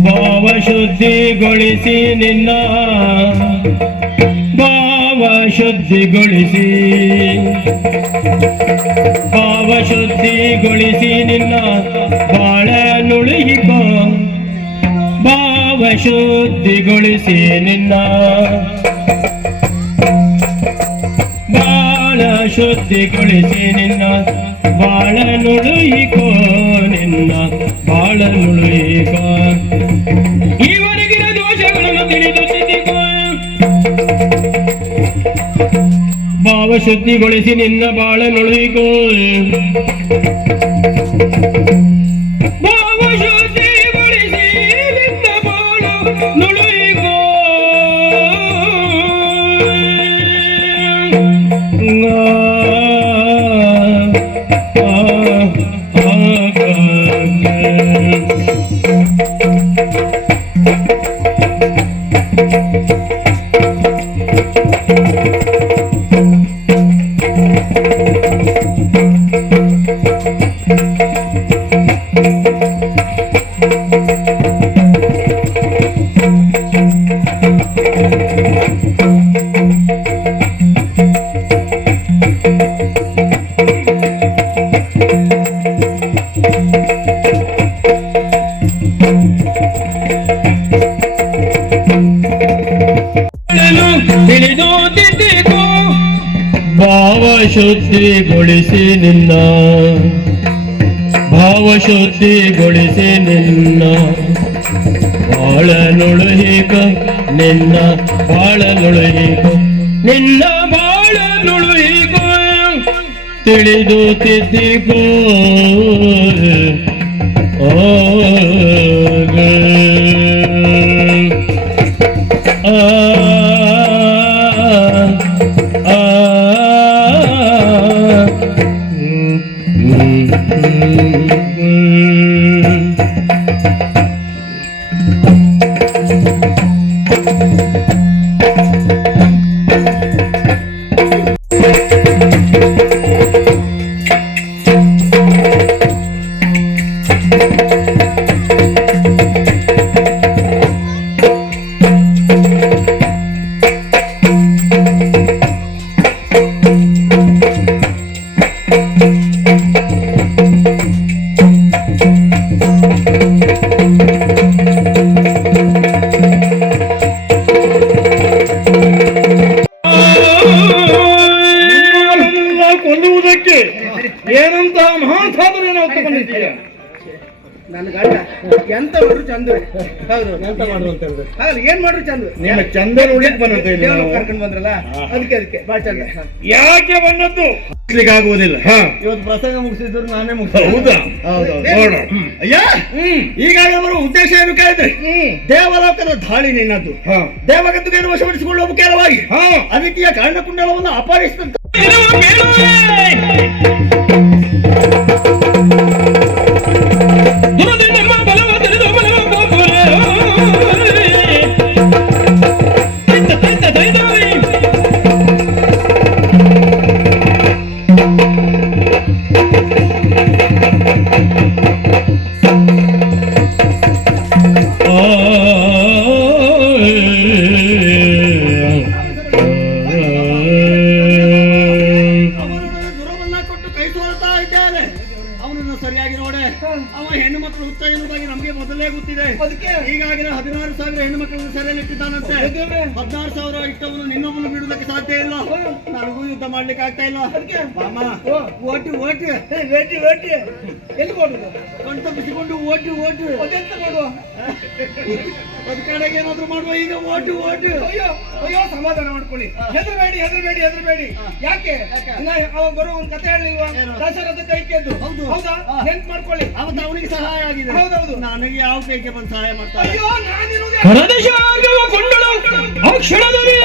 ಭಾವ ಶುದ್ಧಿಗೊಳಿಸಿ ನಿನ್ನ ಭಾವ ಶುದ್ಧಿಗೊಳಿಸಿ ಭಾವ ಶುದ್ಧಿಗೊಳಿಸಿ ನಿನ್ನ ಬಾಳ ನುಳಿಕೋ ಭಾವ ಶುದ್ಧಿಗೊಳಿಸಿ ನಿನ್ನ ಬಾಳ ಶುದ್ಧಿಗೊಳಿಸಿ ನಿನ್ನ ಬಾಳ ನುಳಿಕೋ ನಿನ್ನ ಬಾಳ ನುಳಿಕೋ ಈವರೆಗಿನ ದೋಷಗಳನ್ನು ತಿಳಿದು ತಿದ್ದಿಕೋ ಭಾವ ಶುದ್ಧಿಗೊಳಿಸಿ ನಿನ್ನ ಬಾಳ ನುಳಿಕೋ ಭಾವ ಶುದ್ಧಿಗೊಳಿಸಿ ನಿನ್ನ ಬಾಳ ತಿಳಿದು ತಿದ್ದಿಕೋ ಭಾವಶುದ್ಧಿಗೊಳಿಸಿ ನಿನ್ನ ಭಾವಶುದ್ಧಿಗೊಳಿಸಿ ನಿನ್ನ ಬಾಳನುಳುಹಿಕ ನಿನ್ನ ಬಾಳನುಳುಹಿಕ ನಿನ್ನ ಬಾಳನುಳುಹಿಕ ತಿಳಿದು ತಿದ್ದಿಕೋ ಕೊಲ್ಲುವುದಕ್ಕೆ ಏನಂತ ಮಹಾಸಾಧನೆ ನಾವು ತಗೊಂಡಿದ್ದೀಯ. ನನ್ನ ಗಂಡ ಎಂತ ಮಾಡ್ರು ಚಂದ. ಹೌದು, ಎಂತ ಮಾಡ್ರು ಅಂತ ಹೇಳಿದ್ರೆ ಹಾಗಲ್ಲ, ಏನ್ ಮಾಡ್ರು ಚಂದ. ನಿಮ್ಮ ಚಂದ ನೋಡ್ಲಿಕ್ಕೆ ಬಂದದ್ದು ಇಲ್ಲಿ ನಾವು. ಕರ್ಕೊಂಡು ಬಂದ್ರಲ್ಲ, ಅದಕ್ಕೆ ಬಾಳ ಚಂದ. ಯಾಕೆ ಬಂದದ್ದು ಆಗುವುದಿಲ್ಲ. ಇವತ್ತು ಪ್ರಸಂಗ ಮುಗಿಸಿದ್ರು ನಾನೇ ಮುಗಿಸ. ಹೌದಾ? ನೋಡ ಅಯ್ಯ, ಈಗಾಗಲೇ ಬರುವ ಉದ್ದೇಶ ಏನು ಕೇಳಿದ್ರೆ ದೇವಲೋಕದ ದಾಳಿ ನಿನ್ನದ್ದು. ದೇವಗದ್ದುಗೆಯನ್ನು ವಶಪಡಿಸಿಕೊಳ್ಳುವ ಮುಖ್ಯವಾಗಿ ಅದಿತಿಯ ಕಾರಣಕುಂಡಲವನ್ನು ಅಪಹರಿಸಿದಂತ ಸರಿಯಾಗಿ ನೋಡೆ. ಅವ ಹೆಣ್ಣು ಮಕ್ಕಳು ಹುತ್ತ ಎನ್ನುವುದಾಗಿ ನಮಗೆ ಮೊದಲೇ ಗೊತ್ತಿದೆ. ಈಗಾಗಲೇ 16,000 ಹೆಣ್ಣು ಮಕ್ಕಳನ್ನು ಸೆರೆಯಲ್ಲಿಟ್ಟಿದ್ದಾನಂತೆ. 16,000 ಇಷ್ಟವನ್ನು ನಿನ್ನೊಬ್ಬನು ಬಿಡುವುದಕ್ಕೆ ಸಾಧ್ಯ ಇಲ್ಲ. ನನಗೂ ಯುದ್ಧ ಮಾಡ್ಲಿಕ್ಕೆ ಆಗ್ತಾ ಇಲ್ಲ. ಮಾಮ ಓಟಿ ಓಟಿ ವೇಟಿ ವೇಟಿ ಎಲ್ಲಿ ಮಾಡುದು? ಕಣ್ತಪ್ಪಿಸಿಕೊಂಡು ಓಟಿ ಓಟಿ ಅದೆಂತ ಮಾಡುವ? ಅದ್ ಕಡೆಗೆ ಏನಾದ್ರು ಮಾಡುವ. ಈಗ ಓಟಿ ಓಟಿ. ಅಯ್ಯೋ ಅಯ್ಯೋ, ಸಮಾಧಾನ ಮಾಡ್ಕೊಳ್ಳಿ. ಹೆದರಬೇಡಿ ಹೆದರಬೇಡಿ ಹೆದರಬೇಡಿ. ಯಾಕೆ ಅವ ಬರೋ ಒಂದು ಕತೆ ಹೇಳಿಲ್ವಾ? ದಶರಥ ಕೈಕೆದ್ದು. ಹೌದಾ? ನೆನ್ಪು ಮಾಡ್ಕೊಳ್ಳಿ. ಅವತ್ತು ಅವನಿಗೆ ಸಹಾಯ ಆಗಿದೆ. ಹೌದೌದು. ನನಗೆ ಯಾವ ಕೈಗೆ ಬಂದು ಸಹಾಯ ಮಾಡ್ತಾರೆ? ಅಯ್ಯೋ, ನಾನಿರುವುದೇ ಹರದಶಾರ್ಗವ ಕೊಂಡಳು ಆ ಕ್ಷಣದಲ್ಲಿ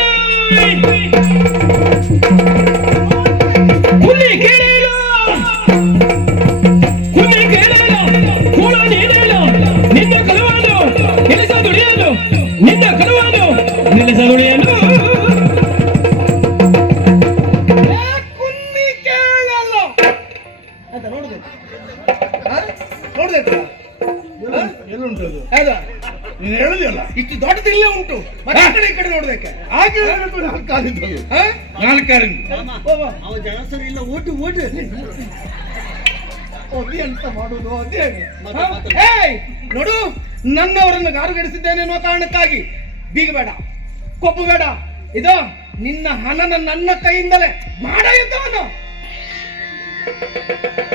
ಹುಲಿ ಕೇಳಿಲ್ಲ, ಹುಲಿ ಕೇಳಿಲ್ಲ, ಕೂಳ ನೀಡಿಲ್ಲ. ನಿನ್ನ ಕಲವಾದು ಕೆಲಸ ದುಡಿಯಲು, ನಿನ್ನ ಕಲವಾದು ಕೆಲಸ ದುಡಿಯಲು. ಕುನ್ನಿ ಕೇಳಲ್ಲ ಅಂತ ನೋಡ್ಬೇಕು. ನೋಡ್ಬೇಕು ಎಲ್ಲುಂಟು ಅದು? ಹೌದಾ? ನೀನು ಹೇಳುದಿಲ್ಲ. ಇಷ್ಟು ದೊಡ್ಡದು ಇಲ್ಲೇ ಉಂಟು. ಮತ್ತೆ ಆ ಕಡೆ ಈ ಕಡೆ ನೋಡ್ಬೇಕು. ಹಾಗೆ ನಾಲ್ಕಾಲಿದ್ದದು. ನಾಲ್ಕಾಲಿಂದ ಅವ ಜನಸರಿ ಇಲ್ಲ. ಓಟು ಓಟು ಅದೇ ಅಂತ ಮಾಡುದು ಅದೇ. ಏಯ್ ನೋಡು, ನನ್ನವರನ್ನು ಗಾರುಗಡಿಸಿದ್ದೇನೆ ಅನ್ನೋ ಕಾರಣಕ್ಕಾಗಿ ಬೀಗ ಬೇಡ, ಕೊಪ್ಪು ಬೇಡ. ಇದು ನಿನ್ನ ಹಣನ ನನ್ನ ಕೈಯಿಂದಲೇ ಮಾಡ ಯುದ್ಧವನ್ನು.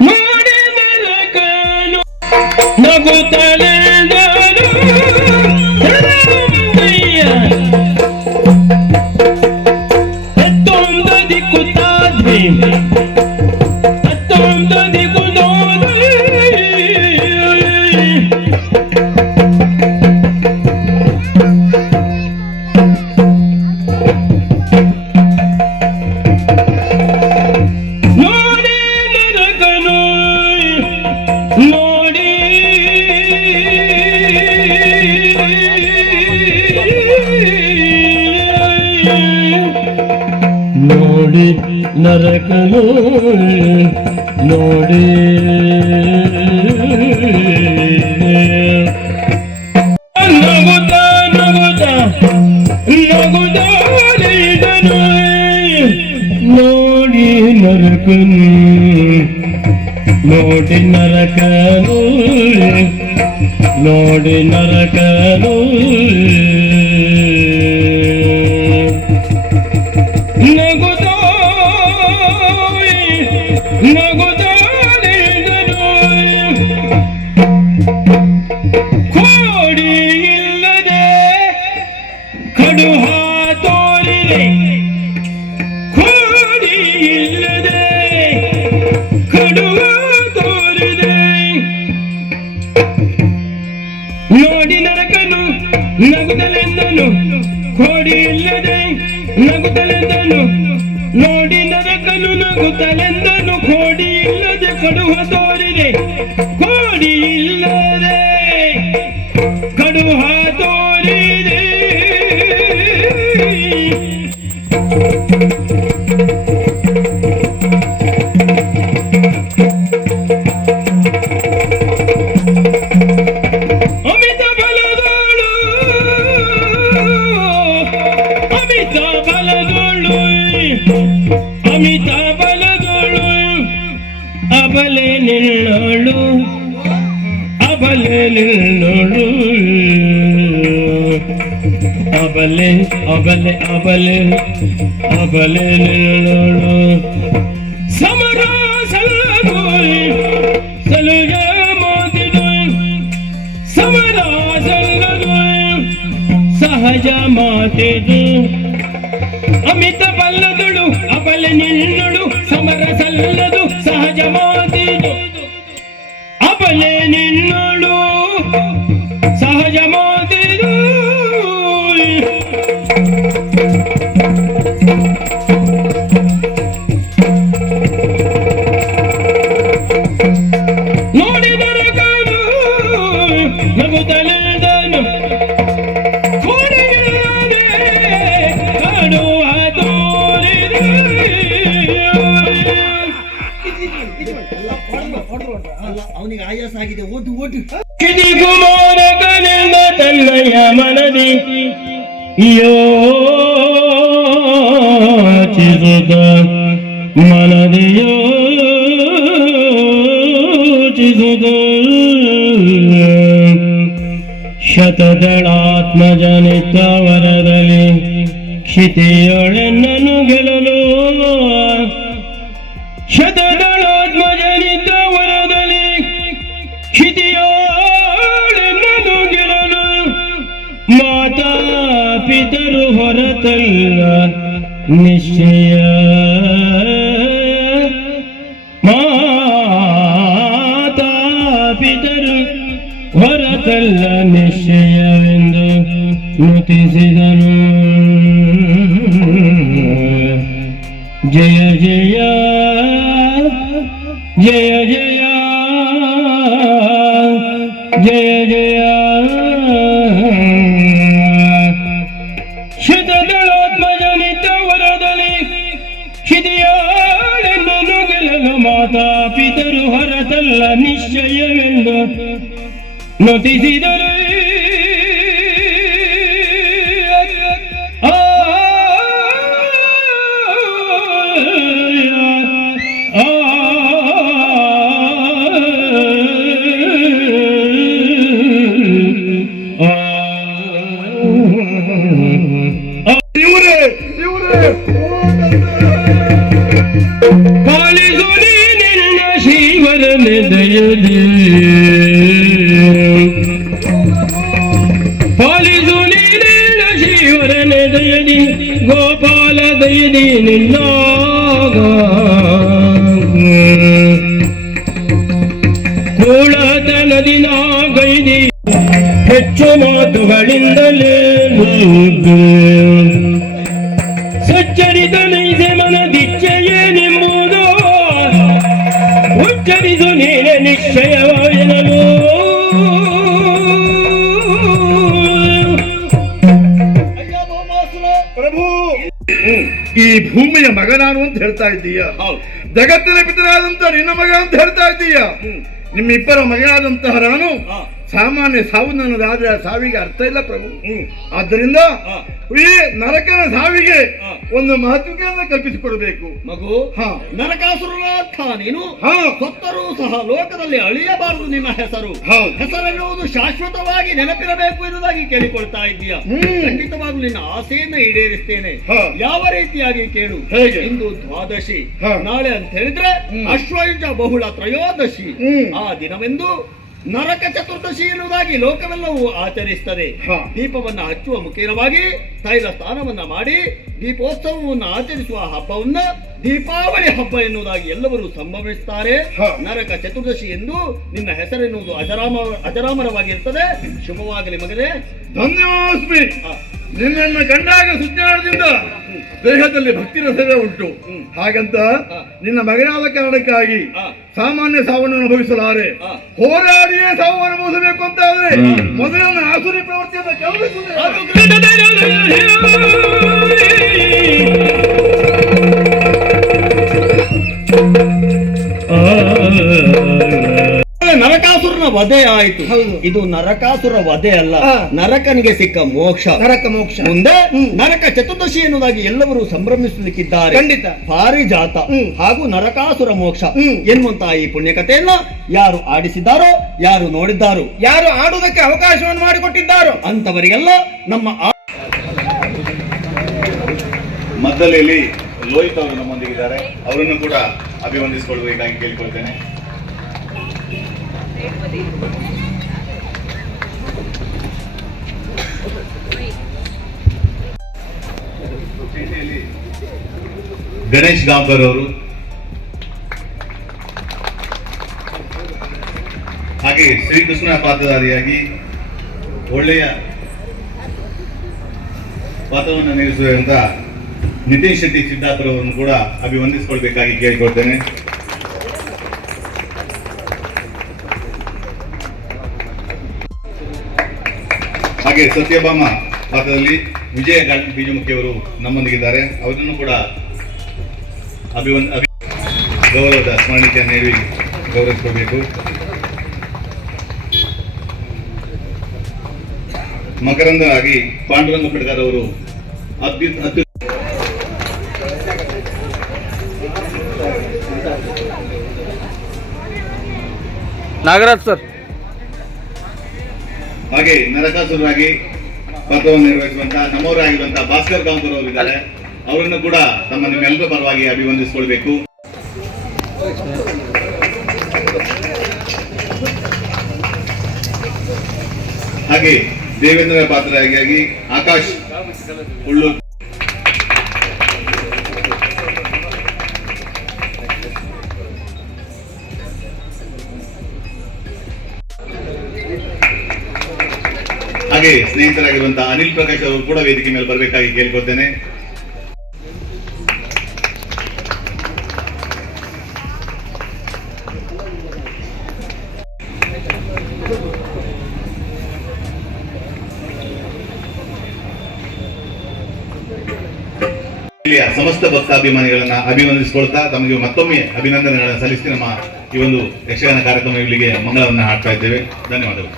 ನೋಡಿ ನರಕನು ನಗುತ್ತಲೆಂದರು ಹೃದಯ ಹತ್ತೊಂದು ದಿಕ್ಕುತ್ತಾದ್ವಿ, ಹತ್ತೊಂದು ದಿಕ್ಕುದೋದು. ನೋಡಿ ನರಕನು ನೋಡಿ ನೋಡಿ ನರಕನು ನೋಡಿ ನಗುತ್ತ ನಗುತ್ತ ನಗುತ್ತಲಿದನು. ನೋಡಿ ನರಕನು ನೋಡಿ ನರಕನು ನೋಡಿ ನರಕನು ನಗುತ್ತಾಳೆಂದನು ಕೋಡಿ ಇಲ್ಲದೆ ಕಡುಹ ತೋರಿದೆ ಕೋಡಿ ಇಲ್ಲದೆ ಕಡುಹ ತೋರಿದೆ ನೋಡಿ ನರಕನು ನಗುತ್ತಲೆಂದನು ಕೋಡಿ ಇಲ್ಲದೆ ನಗುತ್ತಲೆಂದನು ನೋಡಿ ನರಕನು ನಗುತ್ತಲೆಂದನು ಕೋಡಿ ಇಲ್ಲದೆ ಕಡುಹ ತೋರಿದೆ ಕೋಡಿ ಇಲ್ಲದೆ ಕಡುಹ ತೋರಿದೆ ಅಮಿತ ಬಲದೋಳು ಅಮಿತ ಬಲದೋಳು ಅಮಿತ ಬಲದೋಳು ಅಬಲೆ ನಿನ್ನೋಳು ಅಬಲೆ ನಿನ್ನೋಳು ಅಬಲೆ ಅಬಲೆ ಅಬಲೆ ಅಬಲೆ ನಿನ್ನೋಳು ಸಮರ ಸಲ್ಲಗೋಯ್ ಸಲುಗ ಮಾತಿದೋಯ್ ಸಮರ ಸಲ್ಲಗೋಯ್ ಸಹಜ ಮಾತಿದು ಅಮಿತ ಬಲ್ಲದಳು ಅಬಲೆ ನಿನ್ನಳು ಸಮರ ಸಲ್ಲದು ಸಹಜ ಮಾತಿದು ಅಬಲೆ ನಿನ್ನಳು ಸಹಜ ಮಾತಿದು ನೋಡಿದರೆ ಕಾನು ನಗುತ್ತಲೆಂದನು ಕೋಡಿಯಿಲ್ಲದೆ ಕಾಡುವ ತೋರಿದೆ ಅಲ್ಲ ಅವನಿಗೆ ಆಯಾಸ ಆಗಿದೆ ಓಟು ಕಿಡಿಗುಮಾರಕನೆಂದ ತನ್ನಯ್ಯ ಮನದಿ ಯೋಚಿಸುತ್ತ ಮನದಿ ಯೋಚಿಸುತ್ತ ಶತದಳಾತ್ಮಜನಿತ ವರದಲ್ಲಿ ಕ್ಷಿತಿಯೊಳೆನ್ನನು ಗೆಲ್ಲಲು ಶತದಳಾತ್ಮಜನಿತ ವರದಲ್ಲಿ ಕ್ಷಿತಿಯೊಳೆನ್ನನು ಗೆಲ್ಲಲು ಮಾತಾ ಪಿತರು ಹೊರತಲ್ಲ ನಿಶ್ಚಯ ಮಾತಾ ಪಿತರು ಹೊರತಲ್ಲ ನಿಶ್ಚಯವೆಂದು ನುತಿಸಿದನು ಜಯ ಜಯ ಜಯ ಜಯ ಜಯ ಜಯ ಶತದಳಾತ್ಮಜನಿತ ವರದಲ್ಲಿ ಕ್ಷಿತಿಯಾಳೆನ್ನನು ಗೆಲ್ಲಲು ಮಾತಾ ಪಿತರು ಹೊರತಲ್ಲ ನಿಶ್ಚಯವೆಂದು ನುತಿಸಿದರು ಇವರೇ ಇವರೇ ಪಾಲಿಸು ನಿನ್ನ ಶಿವರನೆ ದಯದಿ ಪಾಲಿಸು ನಿನ್ನ ಶಿವರನೆ ದಯದಿ ಗೋಪಾಲ ದಯದಿ ನಿನ್ನಾಗ ಕೂಳತನದಿ ನಾಗೈದಿ ಹೆಚ್ಚು ಮಾತುಗಳಿಂದಲೇ ಸಚ್ಚರಿತ ನೈಸೆ ಮನದಿಚ್ಛೆಯೇನೆಂಬುದು ಉಚ್ಚರಿಸು ನೀನೆ ನಿಶ್ಚಯವಾಯನನು ಪ್ರಭು ಈ ಭೂಮಿಯ ಮಗ ನಾನು ಅಂತ ಹೇಳ್ತಾ ಇದ್ದೀಯ ಜಗತ್ತಿನ ಪಿತರಾದಂತ ನಿನ್ನ ಮಗ ಅಂತ ಹೇಳ್ತಾ ಇದ್ದೀಯ ನಿಮ್ಮಿಬ್ಬರ ಮಗನಾದಂತಹ ನಾನು ಸಾಮಾನ್ಯ ಸಾವು ನನ್ನದಾದ್ರೆ ಆ ಸಾವಿಗೆ ಅರ್ಥ ಇಲ್ಲ ಪ್ರಭು. ಆದ್ದರಿಂದ ಈ ನರಕನ ಸಾವಿಗೆ ಒಂದು ಮಹತ್ವವನ್ನು ಕಲ್ಪಿಸಿಕೊಡಬೇಕು. ಮಗು, ನರಕಾಸುರನಾಥ ನೀನು ಸತ್ತರೂ ಸಹ ಲೋಕದಲ್ಲಿ ಅಳಿಯಬಾರದು ನಿನ್ನ ಹೆಸರು. ಹೆಸರೆನ್ನುವುದು ಶಾಶ್ವತವಾಗಿ ನೆನಪಿರಬೇಕು ಎನ್ನುವುದಾಗಿ ಕೇಳಿಕೊಳ್ತಾ ಇದ್ದೀಯ. ಖಂಡಿತವಾಗ್ಲೂ ನಿನ್ನ ಆಸೆಯನ್ನ ಈಡೇರಿಸ್ತೇನೆ. ಯಾವ ರೀತಿಯಾಗಿ ಕೇಳು. ಇಂದು ದ್ವಾದಶಿ, ನಾಳೆ ಅಂತ ಹೇಳಿದ್ರೆ ಅಶ್ವಯುಜ ಬಹುಳ ತ್ರಯೋದಶಿ. ಆ ದಿನವೆಂದು ನರಕ ಚತುರ್ದಶಿ ಎನ್ನುವುದಾಗಿ ಲೋಕವೆಲ್ಲವೂ ಆಚರಿಸುತ್ತದೆ. ದೀಪವನ್ನ ಹಚ್ಚುವ ಮುಖೇನವಾಗಿ ತೈಲ ಸ್ನಾನವನ್ನ ಮಾಡಿ ದೀಪೋತ್ಸವವನ್ನು ಆಚರಿಸುವ ಹಬ್ಬವನ್ನ ದೀಪಾವಳಿ ಹಬ್ಬ ಎನ್ನುವುದಾಗಿ ಎಲ್ಲರೂ ಸಂಭವಿಸುತ್ತಾರೆ. ನರಕ ಚತುರ್ದಶಿ ಎಂದು ನಿನ್ನ ಹೆಸರೆನ್ನುವುದು ಅಜರಾಮರವಾಗಿರ್ತದೆ. ಶುಭವಾಗಲಿ ಮಗನೇ. ಧನ್ಯೋಸ್ಮಿ. ನಿನ್ನನ್ನು ಕಂಡಾಗ ಸುಜ್ಞಾನದಿಂದ ದೇಹದಲ್ಲಿ ಭಕ್ತಿ ರಸವೇ ಉಂಟು. ಹಾಗಂತ ನಿನ್ನ ಮಗನಾದ ಕಾರಣಕ್ಕಾಗಿ ಸಾಮಾನ್ಯ ಸಾವನ್ನು ಅನುಭವಿಸಲಾರೆ. ಹೋರಾಡಿಯೇ ಸಾವು ಅನುಭವಿಸಬೇಕು ಅಂತ ಆದ್ರೆ ಮೊದಲನ್ನ ಆಸುರಿ ಪ್ರವೃತ್ತಿಯನ್ನು ನರಕಾಸುರನ ವಧೆ ಆಯಿತು. ಇದು ನರಕಾಸುರ ವಧೆ ಅಲ್ಲ, ನರಕನಿಗೆ ಸಿಕ್ಕ ಮೋಕ್ಷ. ನರಕ ಮೋಕ್ಷ. ಮುಂದೆ ನರಕ ಚತುರ್ದಶಿ ಎನ್ನುವುದಾಗಿ ಎಲ್ಲರೂ ಸಂಭ್ರಮಿಸಲಿಕ್ಕಿದ್ದಾರೆ. ಖಂಡಿತ. ಪಾರಿಜಾತ ಹಾಗೂ ನರಕಾಸುರ ಮೋಕ್ಷ ಎನ್ನುವಂತಹ ಈ ಪುಣ್ಯಕಥೆಯನ್ನ ಯಾರು ಆಡಿಸಿದ್ದಾರೋ, ಯಾರು ನೋಡಿದ್ದಾರೋ, ಯಾರು ಆಡುವುದಕ್ಕೆ ಅವಕಾಶವನ್ನು ಮಾಡಿಕೊಟ್ಟಿದ್ದಾರೋ ಅಂತವರಿಗೆಲ್ಲ ನಮ್ಮ ಮದ್ದಲೆಯಲ್ಲಿ ಲೋಹಿತ್ ಅವರು ನಮ್ಮೊಂದಿಗಿದ್ದಾರೆ. ಅವರನ್ನು ಕೂಡ ಅಭಿವಂದಿಸಿಕೊಳ್ಳಬೇಕಾಗಿ ಕೇಳಿಕೊಳ್ತೇನೆ. ಗಣೇಶ್ ಗಾಂಕರ್ ಅವರು, ಹಾಗೆ ಶ್ರೀಕೃಷ್ಣ ಪಾತ್ರಧಾರಿಯಾಗಿ ಒಳ್ಳೆಯ ಪಾತ್ರವನ್ನು ನಿರ್ವಹಿಸುವಂತ ನಿತಿನ್ ಶೆಟ್ಟಿ ಸಿದ್ದಾಪುರವರನ್ನು ಕೂಡ ಅಭಿವಂದಿಸಿಕೊಳ್ಬೇಕಾಗಿ ಕೇಳಿಕೊಳ್ತೇನೆ. ಹಾಗೆ ಸತ್ಯಭಾಮ ಪಾತ್ರದಲ್ಲಿ ವಿಜಯ ಬೀಜಮುಖಿಯವರು ನಮ್ಮೊಂದಿಗಿದ್ದಾರೆ. ಅವರನ್ನು ಕೂಡ ಗೌರವದ ಸ್ಮರಣಿಕೆಯನ್ನು ನೀಡಿ ಗೌರವಿಸಿಕೊಳ್ಬೇಕು. ಮಕರಂದರಾಗಿ ಪಾಂಡುರಂಗ ಪಡ್ಗಾರ್ ಅವರು ನಾಗರಾಜ್ ಸರ್. ಹಾಗೆ ನರಕಾಸುರರಾಗಿ ಪಾತ್ರವನ್ನು ನಿರ್ವಹಿಸುವಂತಹ ನಮ್ಮವರಾಗಿರುವಂತಹ ಭಾಸ್ಕರ್ ಗಾಂಕರ್ ಅವರು ಇದ್ದಾರೆ. ಅವರನ್ನು ಕೂಡ ನಿಮ್ಮೆಲ್ಲರ ಪರವಾಗಿ ಅಭಿವಂದಿಸಿಕೊಳ್ಬೇಕು. ಹಾಗೆ ದೇವೇಂದ್ರ ಪಾತ್ರರಾಗಿ ಆಕಾಶ್ ಉಳ್ಳೂರ್, ಹಾಗೆ ಸ್ನೇಹಿತರಾಗಿರುವಂತಹ ಅನಿಲ್ ಪ್ರಕಾಶ್ ಅವರು ಕೂಡ ವೇದಿಕೆ ಮೇಲೆ ಬರಬೇಕಾಗಿ ಕೇಳ್ಕೊಳ್ತೇನೆ. ಇಲ್ಲಿಯ ಸಮಸ್ತ ಭಕ್ತಾಭಿಮಾನಿಗಳನ್ನ ಅಭಿನಂದಿಸಿಕೊಳ್ತಾ ತಮಗೆ ಮತ್ತೊಮ್ಮೆ ಅಭಿನಂದನೆಗಳನ್ನು ಸಲ್ಲಿಸಿ ನಮ್ಮ ಈ ಒಂದು ಯಕ್ಷಗಾನ ಕಾರ್ಯಕ್ರಮ ಇಲ್ಲಿಗೆ ಮಂಗಳವನ್ನು ಹಾಡ್ತಾ ಇದ್ದೇವೆ. ಧನ್ಯವಾದಗಳು.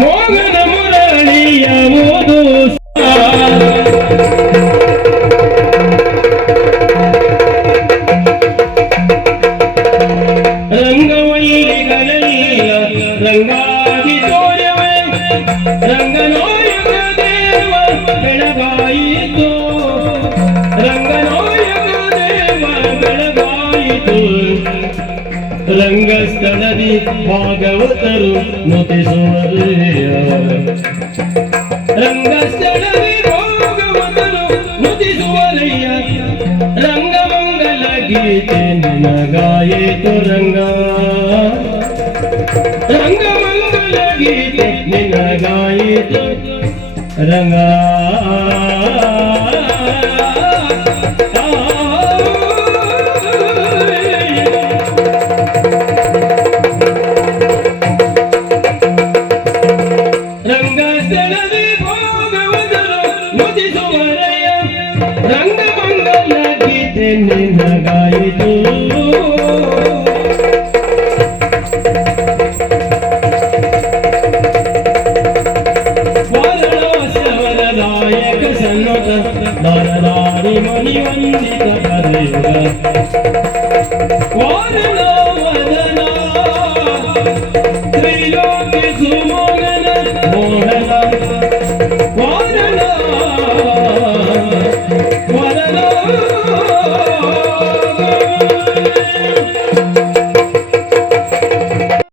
ಮೋಗನ ಮುರಳಿಯ ಓದು ರಂಗವಲ್ಲಿಗಳೆಲ್ಲ ರಂಗಾಗಿ ತೋರವೆ ರಂಗನಾಯಕ ದೇವ ಬೆಳಗಾಯಿತು ರಂಗನಾಯಕ ದೇವ ಬೆಳಗಾಯಿತು ರಂಗಸ್ಥಳದಿ ಭಾಗವತರು ನುತಿಸುವರು ರಂಗಸ್ಥಳದಿ ಭಾಗವತರು ನುತಿಸುವರಯ್ಯ ರಂಗಮಂಗಲ ಗೀತೆ ನಿನಗಾಯಿತು ರಂಗ ರಂಗಮಂಗಲ ಗೀತೆ ನಿನಗಾಯಿತು ರಂಗ ರಂಗಸ್ಥಳದಿ ಭೋಗವ ರಂಗಮಂಗಲ ಗೀತೆ ನಿನಗಾಯಿತು ವರದಾಯಕ ಸನ್ನತ ವರದಾರಿ ಮಣಿ ವಂದಿತ ಕರೆಯುಗ